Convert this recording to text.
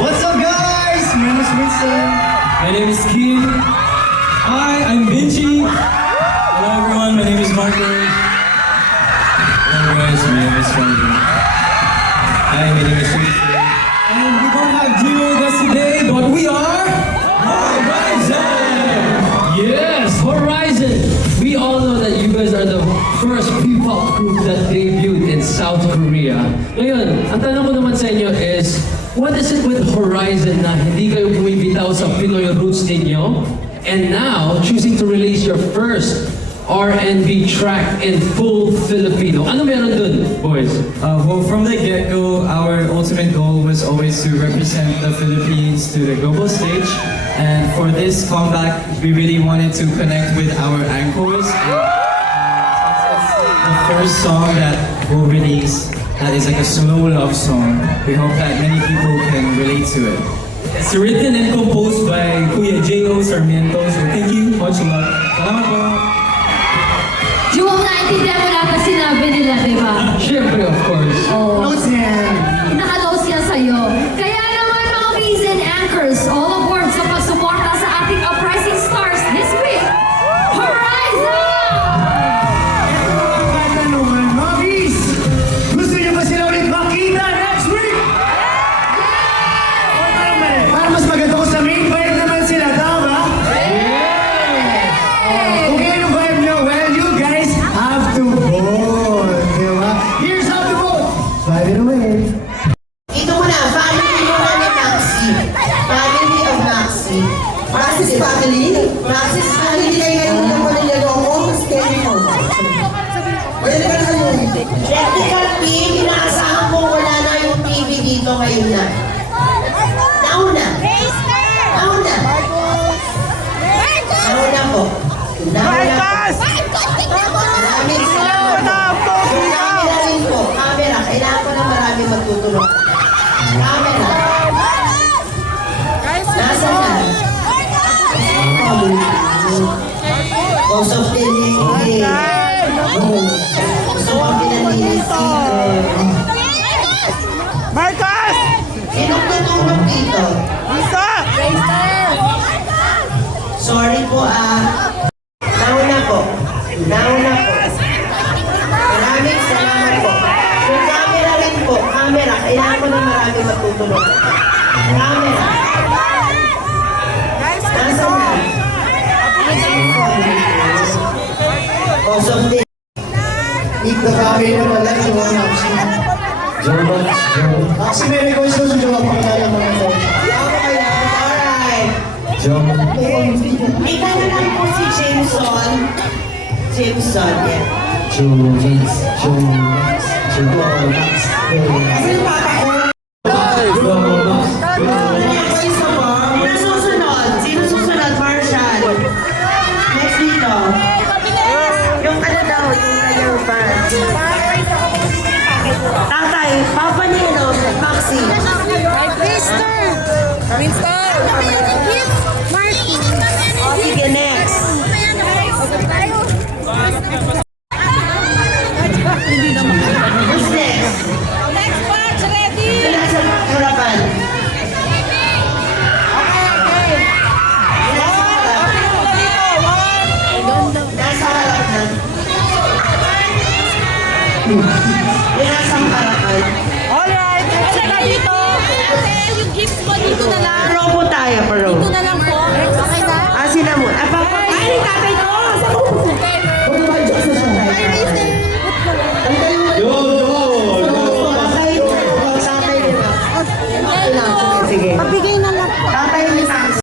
What's up, guys? My name is Winston. My name is Keith. Hi, I'm Vinci. Hello everyone, my name is Marcus. Hello guys, my name is Frankie. Hi, my name is Tristan. And we don't have Gino with us today, but we are Horizon! Yes, Horizon! We all know that you guys are the first P-pop group that debuted in South Korea. Ngayon, ang tanong ko naman sa inyo is, what is it with Horizon na hindi kayo bumibitaw sa Pinoy roots ninyo? And now, choosing to release your first R&B track in full Filipino. Ano meron dun, boys? Well, from the get-go, our ultimate goal was always to represent the Philippines to the global stage. And for this comeback, we really wanted to connect with our anchors. It's the first song that we'll release that is like a slow love song. We hope that many people can relate to it. It's written and composed by Kuya J.O. Sarmiento. So thank you, much love. Salamat po. Jewel, naintindihan mo lahat na sinabi nila, di ba? Siyempre, of course. Oo. Notes yan. Nakalos yan sa'yo. Kaya naman mga V's and anchors, all aboard sa pagsuporta sa ating uprising stars this week, Horizon! Kata naman, Mobbies! Gusto niyo ba sila ulit makita next week? O parang mali. Para mas maganda ko sa main vibe naman sila, tama? Kung yan yung vibe nyo, well, you guys have to vote. Diba? Here's how to vote. By the way. Ito muna, family muna ni Maxi. Family of Maxi. Maxis family? Maxis family, kayo ngayon lang mo niloloko, mas kayo mo. Pwede ka na yun. Technical team, inaasahan mo wala na yung TV dito ngayon na. Nauna. Nauna. Nauna po. Nauna po. Maraming salamat po. Yung camera rin po. Camera. Kailangan ko na marami magtutulong. Camera. Nasaan na? Most of the day. Gusto ko pinalinis. Marcos! Sinong tutulong dito? Sorry po Nauna po. Nauna po. Maraming salamat po. Yung camera rin po. Camera. Kailangan ko na marami magtutulong. Camera. Nasaan na? Most of the Meet the family na pala, Jowa Maxi. Maxi, may request ko sa Jowa pakilala mga to. Alright. Ikaw na lang po si Jameson. Jameson, yeah. Kasi yung papa ko. Isa po. Sino susunod? Sino susunod? Marshall. Next dito. Yung ano daw, yung kanyang fans. Tatay, Papa Nino, Maxi. Winston! Marky. Sige, next. Who's next? Next batch, ready! Sila sa harapan. Nasa harap na. Nasa harapan. Alright, saka dito. Yung gifts mo dito na lang. Paro po tayo, paro. Dito na lang po. Okay na? Sila mo. Ay, tatay